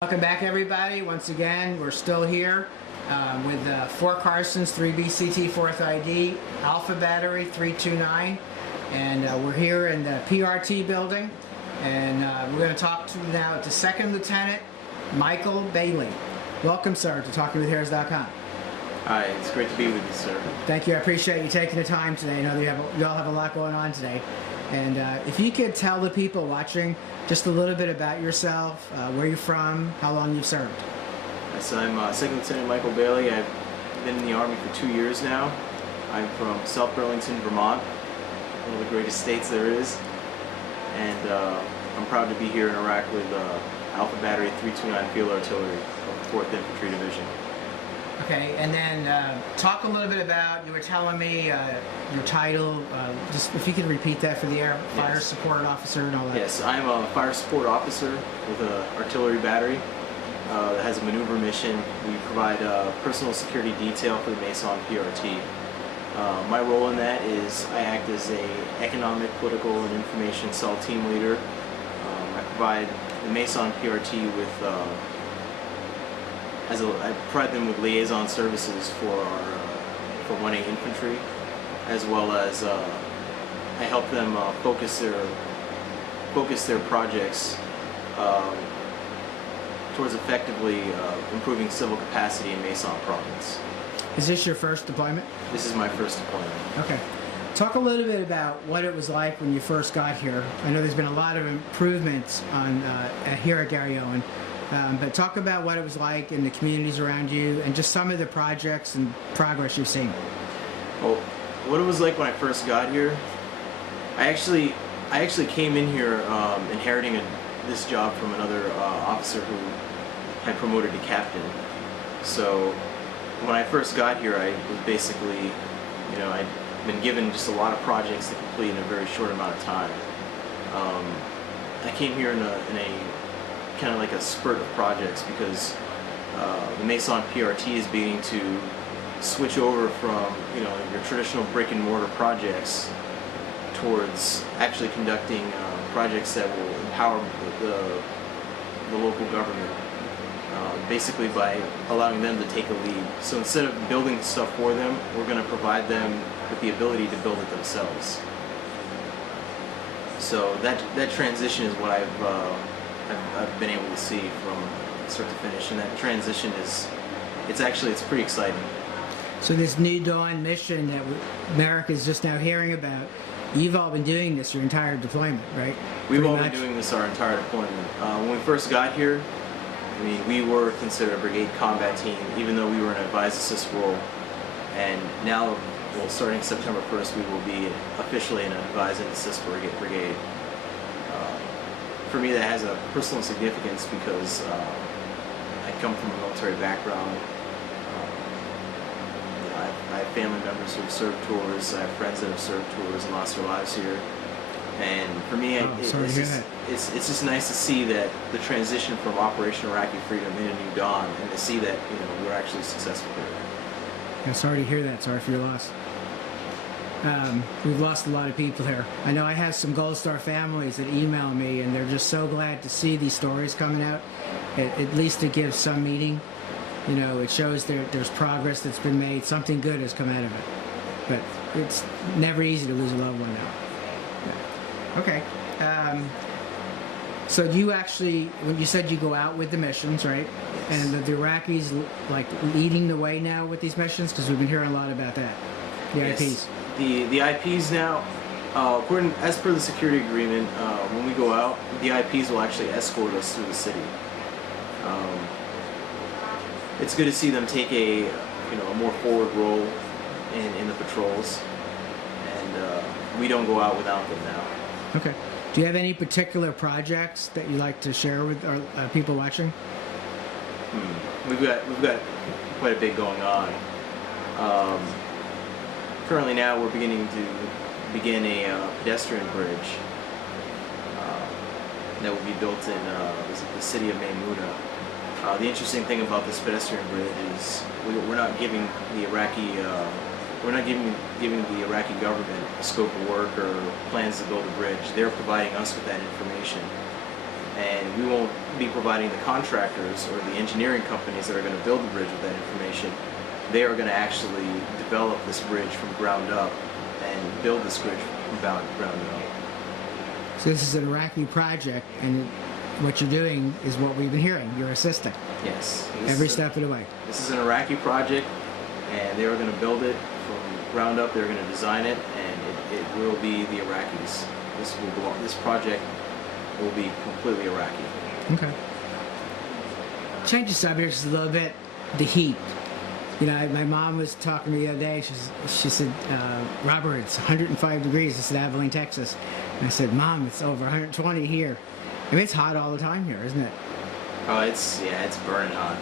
Welcome back, everybody. Once again, we're still here with Fort Carson's 3BCT 4th ID, Alpha Battery 329, and we're here in the PRT building, and we're going to talk to now to Second Lieutenant Michael Bailey. Welcome, sir, to TalkingWithHarris.com. Hi, it's great to be with you, sir. Thank you. I appreciate you taking the time today. I know you all have a lot going on today. And if you could tell the people watching just a little bit about yourself, where you're from, how long you've served. Yes, I'm Second Lieutenant Michael Bailey. I've been in the Army for 2 years now. I'm from South Burlington, Vermont, one of the greatest states there is. And I'm proud to be here in Iraq with Alpha Battery 329 Field Artillery of the 4th Infantry Division. Okay, and then talk a little bit about, you were telling me your title, just if you could repeat that for the air, Fire Yes. Support Officer and all that. Yes, I'm a Fire Support Officer with an artillery battery that has a maneuver mission. We provide personal security detail for the Maison PRT. My role in that is I act as a economic, political, and information cell team leader. I provide the Maison PRT with I provide them with liaison services for 1A infantry, as well as I help them focus their projects towards effectively improving civil capacity in Maison province. Is this your first deployment? This is my first deployment. Okay. Talk a little bit about what it was like when you first got here. I know there's been a lot of improvements here at Garryowen. But talk about what it was like in the communities around you and just some of the projects and progress you've seen. Well, what it was like when I first got here, I actually came in here inheriting this job from another officer who had promoted to captain. So when I first got here, I was basically, I'd been given just a lot of projects to complete in a very short amount of time. I came here in a kind of like a spurt of projects because the Maison PRT is beginning to switch over from your traditional brick and mortar projects towards actually conducting projects that will empower the local government, basically by allowing them to take a lead. So instead of building stuff for them, we're going to provide them with the ability to build it themselves. So that transition is what I've been able to see from start to finish, and that transition it's pretty exciting. So this New Dawn mission that America is just now hearing about, you've all been doing this your entire deployment, right? We've all been doing this our entire deployment. When we first got here, we were considered a brigade combat team, even though we were in an advise assist role. And now, well, starting September 1st, we will be officially in an advise and assist brigade. For me, that has a personal significance because I come from a military background. I have family members who have served tours. I have friends that have served tours and lost their lives here. And for me, it's just nice to see that the transition from Operation Iraqi Freedom into New Dawn, and to see that we're actually successful here. I'm sorry to hear that. Sorry for your loss. We've lost a lot of people here. I know I have some Gold Star families that email me, and they're just so glad to see these stories coming out. At least it gives some meaning. It shows there's progress that's been made. Something good has come out of it. But it's never easy to lose a loved one now. Yeah. Okay. So you actually, when you said you go out with the missions, right? Yes. And the Iraqis leading the way now with these missions, because we've been hearing a lot about that. The Yes. IPs. The IPs now, as per the security agreement, when we go out, the IPs will actually escort us through the city. It's good to see them take a more forward role in the patrols, and we don't go out without them now. Okay. Do you have any particular projects that you'd like to share with our people watching? We've got quite a bit going on. Currently now we're beginning to begin a pedestrian bridge that will be built in the city of Maymuna. The interesting thing about this pedestrian bridge is we're not giving the Iraqi government a scope of work or plans to build a bridge. They're providing us with that information, and and we won't be providing the contractors or the engineering companies that are going to build the bridge with that information. They are going to actually develop this bridge from ground up and build this bridge from ground up. So this is an Iraqi project, and what you're doing is what we've been hearing. You're assisting Yes. every step of the way. This is an Iraqi project, and they are going to build it from ground up. They're going to design it, and it will be the Iraqis. This project will be completely Iraqi. Okay. Change the subject just a little bit. The heat. You know, my mom was talking to me the other day. She said, Robert, it's 105 degrees. It's in Abilene, Texas. And I said, Mom, it's over 120 here. I mean, it's hot all the time here, isn't it? Oh, it's burning hot.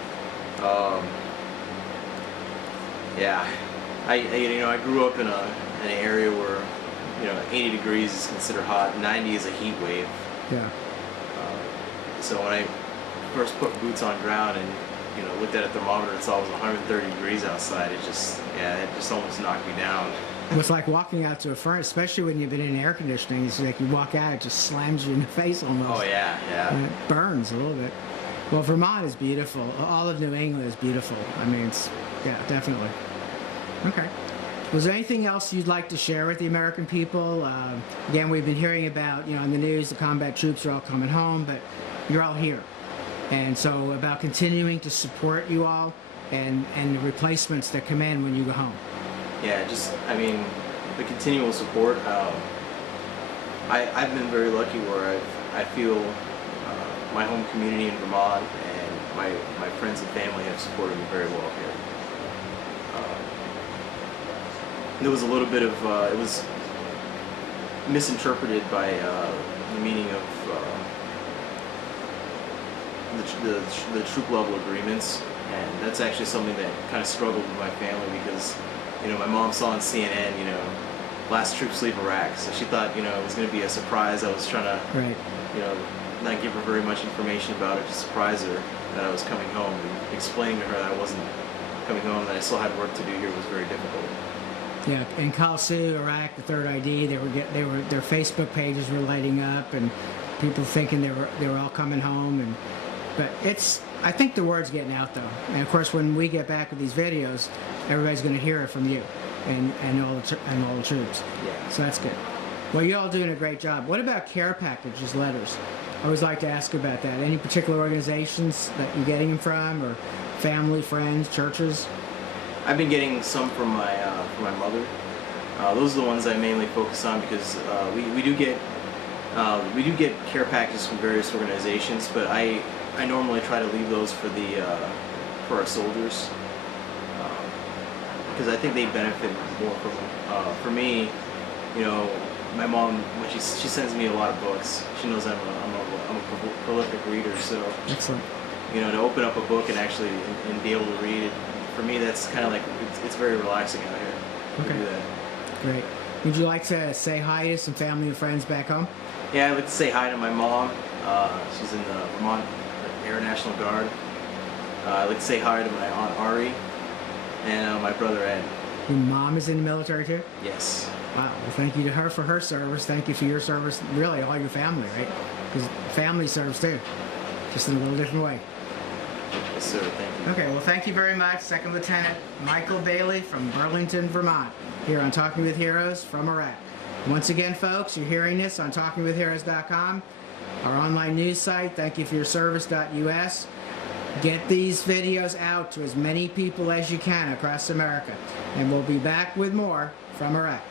Yeah, I grew up in an area where 80 degrees is considered hot. 90 is a heat wave. Yeah. So when I first put boots on ground and looked at a thermometer and saw it was 130 degrees outside, it just almost knocked me down. It's like walking out to a furnace, especially when you've been in air conditioning. It's like you walk out, it just slams you in the face almost. Oh yeah. And it burns a little bit. Well, Vermont is beautiful. All of New England is beautiful. I mean, definitely. Okay. Was there anything else you'd like to share with the American people? Again, we've been hearing about, on the news, the combat troops are all coming home, but you're all here. And so about continuing to support you all and the replacements that come in when you go home. Yeah, the continual support. I've been very lucky where I feel my home community in Vermont and my friends and family have supported me very well here. There was a little bit of, it was misinterpreted by the meaning of the troop level agreements, and that's actually something that kind of struggled with my family because, my mom saw on CNN, last troops leave Iraq, so she thought, it was going to be a surprise. I was trying to, right. Not give her very much information about it to surprise her that I was coming home, and explaining to her that I wasn't coming home, that I still had work to do here was very difficult. Yeah, in Kalsu, Iraq, the Third ID, their Facebook pages were lighting up, and people thinking they were all coming home, but I think the word's getting out though, and of course when we get back with these videos, everybody's going to hear it from you, and all the troops. Yeah. So that's good. Well, you're all doing a great job. What about care packages, letters? I always like to ask about that. Any particular organizations that you're getting them from, or family, friends, churches? I've been getting some from my mother. Those are the ones I mainly focus on because we do get care packages from various organizations, but I normally try to leave those for our soldiers because I think they benefit more from them. For me, my mom, when she sends me a lot of books, she knows I'm a prolific reader, so excellent. To open up a book and actually and be able to read it, for me that's kind of like it's very relaxing out here to do that. Great. Would you like to say hi to some family and friends back home? Yeah, I'd like to say hi to my mom. She's in the Vermont Air National Guard. I'd like to say hi to my Aunt Ari and my brother Ed. Your mom is in the military too? Yes. Wow. Well, thank you to her for her service. Thank you for your service. Really, all your family, right? Because family serves too, just in a little different way. Yes, sir. Thank you. Okay. Well, thank you very much, Second Lieutenant Michael Bailey from Burlington, Vermont, here on Talking with Heroes from Iraq. Once again, folks, you're hearing this on TalkingWithHeroes.com, our online news site. Thank you for your service.us. Get these videos out to as many people as you can across America. And we'll be back with more from Iraq.